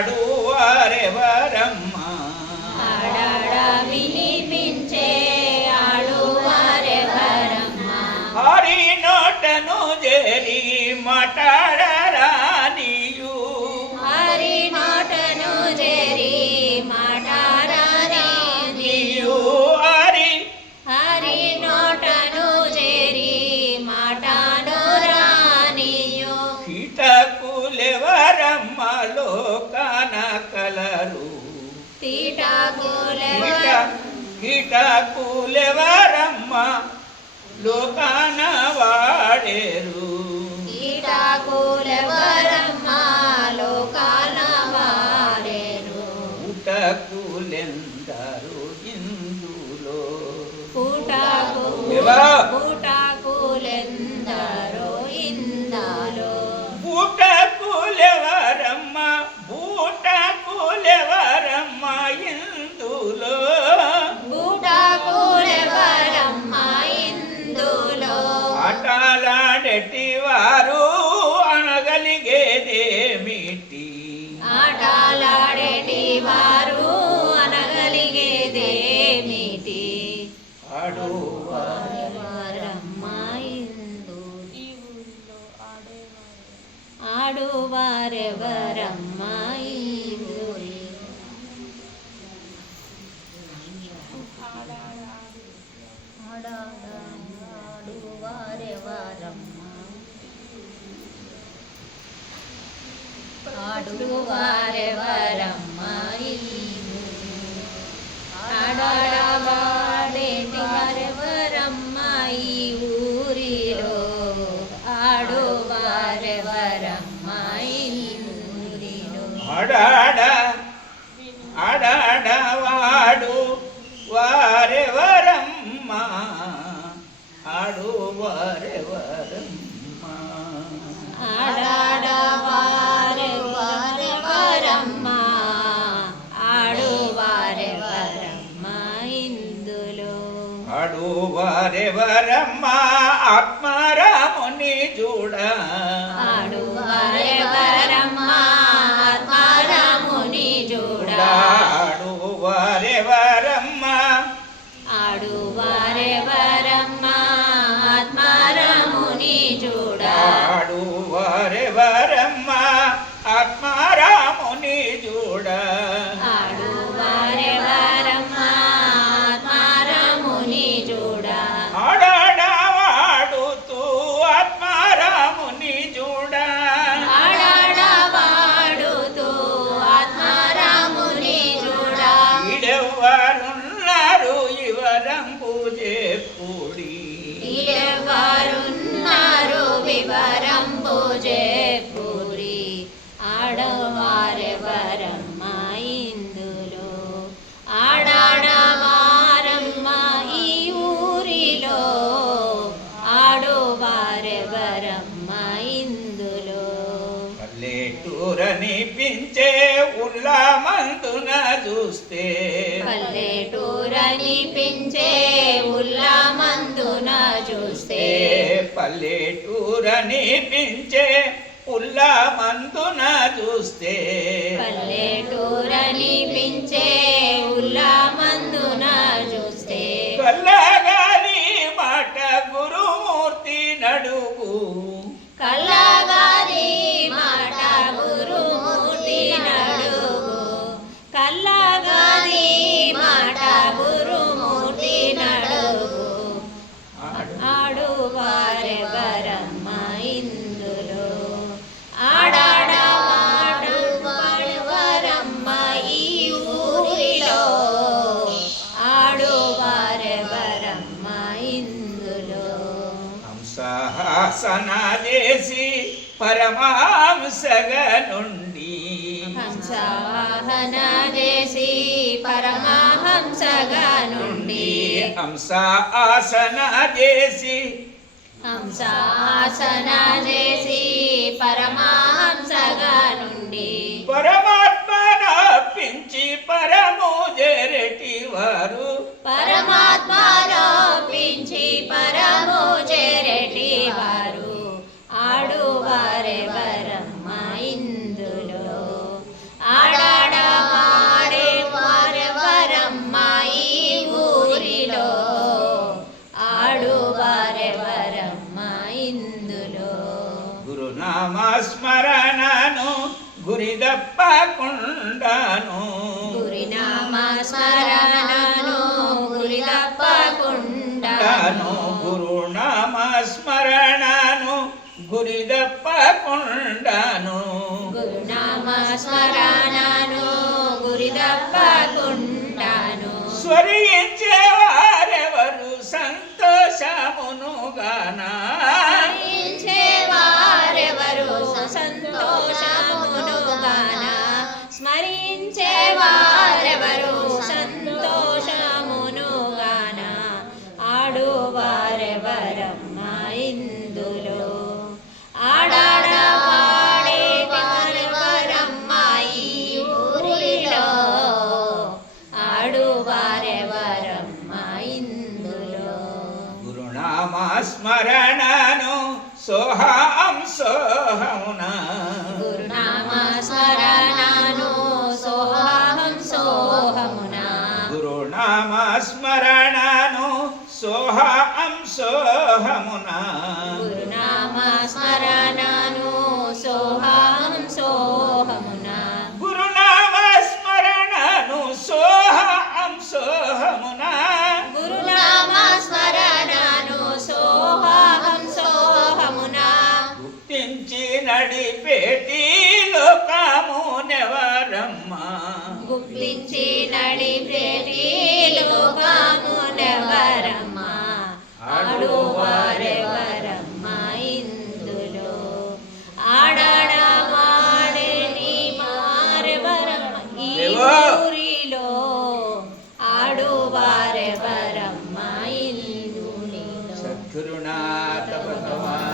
ఆడువారెవరమ్మా వినిపించే ఆడువారెవరమ్మా హరి నోటను చేరి మాట్లాడరానియు హరి నోటను చేరి మాట్లాడరానియు హరి నోటను చేరి మాట్లాడరానియు కీటకులెవరమ్మా లోకాన కలరు కీటకులెవరమ్మా లోకాన వాడేరు కీటకులెవరమ్మా లోకాన వాడేరు పుటకులెందరు ఇందులో పుటకులెందరో ఇందాలో పుటకులెవరమ్మా పుటకులెవరమ్మా ఇందులో పుటకులెవరమ్మా ఇందులో ఆటలాడేటి వారు అనగలిగేదేమిటి ఆటలాడేటి వారు అనగలిగేదేమిటి ఆడువారెవరమ్మా ఆడువారెవరమ్మా ఆడువారెవరమ్మా ఆడవాడేటి వారెవరమ్మా ఈ ఊరిలో ఆడువారెవరమ్మా ఈ ఊరిలో ఆడాడవాడు వారెవరమ్మా ఆడువారెవరమ్మా ఆడవారెవరమ్మా ఆడువారెవరమ్మా ఇందులో ఆడువారెవరమ్మా ఆత్మారాముని చూడ ఆడువారెవరమ్మా ఆత్మారాముని చూడ ఆడువారెవరమ్మా ఆడువారెవరమ్మా ఆత్మారాముని చూడ ఆడువారెవరమ్మా ఆత్మారాముని చూడ ఆడువారెవరమ్మా ఆత్మారాముని చూడ ఆడాడవాడుతూ ఆత్మారాముని చూడ ఆడాడవాడుతూ ఆత్మారాముని చూడ ఈడెవ్వరున్నారు ఇవరంబు చేపుడి ఈడెవ్వరున్నారు వివరంబు చేపుడి ఆడవారెవరమ్మా ఇందులో ఆడాడవారమ్మా ఈ ఊరిలో ఆడువారెవరమ్మా ఇందులో పల్లెటూరనిపించే ఉల్లామందున చూస్తే పల్లెటూరనిపించే ఉల్లామందున చూస్తే పల్లెటూరనిపించే ఉల్లామందున చూస్తే పల్లెటూరనిపించే ఉల్లామందున చూస్తే కల్లగాని మాట గురుమూర్తి నడుగు కల్లగాని మాట గురుమూర్తి నడుగు కల్లగాని మాట గురుమూర్తి నడుగు ఆడువారెవరమ్మా ఇందులో ఆడాడవాడువారెవరమ్మా ఈ ఊరిలో ఆడువారెవరమ్మా ఇందులో హంసహాసన చేసి పరమహంసగ నుండి హంసవాహన చేసి పరమహంసగా నుండి హంస ఆసన చేసి హంసాసన చేసి పరమహంసగా నుండి పరమాత్మనప్పించి పరము జరటి వారు పరమాత్మనప్పించి పరము చేరటి వారు ఆడువారెవరమ్మా ఇందులో ఆడ స్మరణను గురి తప్పకుండాను గురునామ స్మరణను గురి తప్పకుండాను గురునామ స్మరణను గురి తప్పకుండాను గురునామ స్మరణను గురి తప్పకుండాను స్మరించేవారెవరు సంతోషమునుగానా స్మరించేవారెవరు సంతోషమునుగాన స్మరించేవారెవరు సంతోషమునుగాన ఆడువారెవరమ్మ ఇందులో ఆడాడవాడేటి మనవరమ్మ ఈ ఊరిలో ఆడువారెవరమ్మ ఇందులో గురునామ స్మరణను సోహం సోహమున గురునామ స్మరణను సోహం సోహమున గురునామ స్మరణను సోహం సోహమున గురునామ స్మరణను సోహం సోహమున గురునామ స్మరణను సోహం సోహమున గురునామ స్మరణను సోహం సోహమున గుర్తించి నడిపేటి లోకమునెవరమ్మ గుప్తించి నడిపేటి లోకమునెవరమ్మ ఆడువారెవరమ్మ ఇందులో ఆడాడవాడేటి మారెవరమ్మ ఈ ఊరిలో ఆడువారెవరమ్మ ఇందులో సద్గురునాథ భగవాన్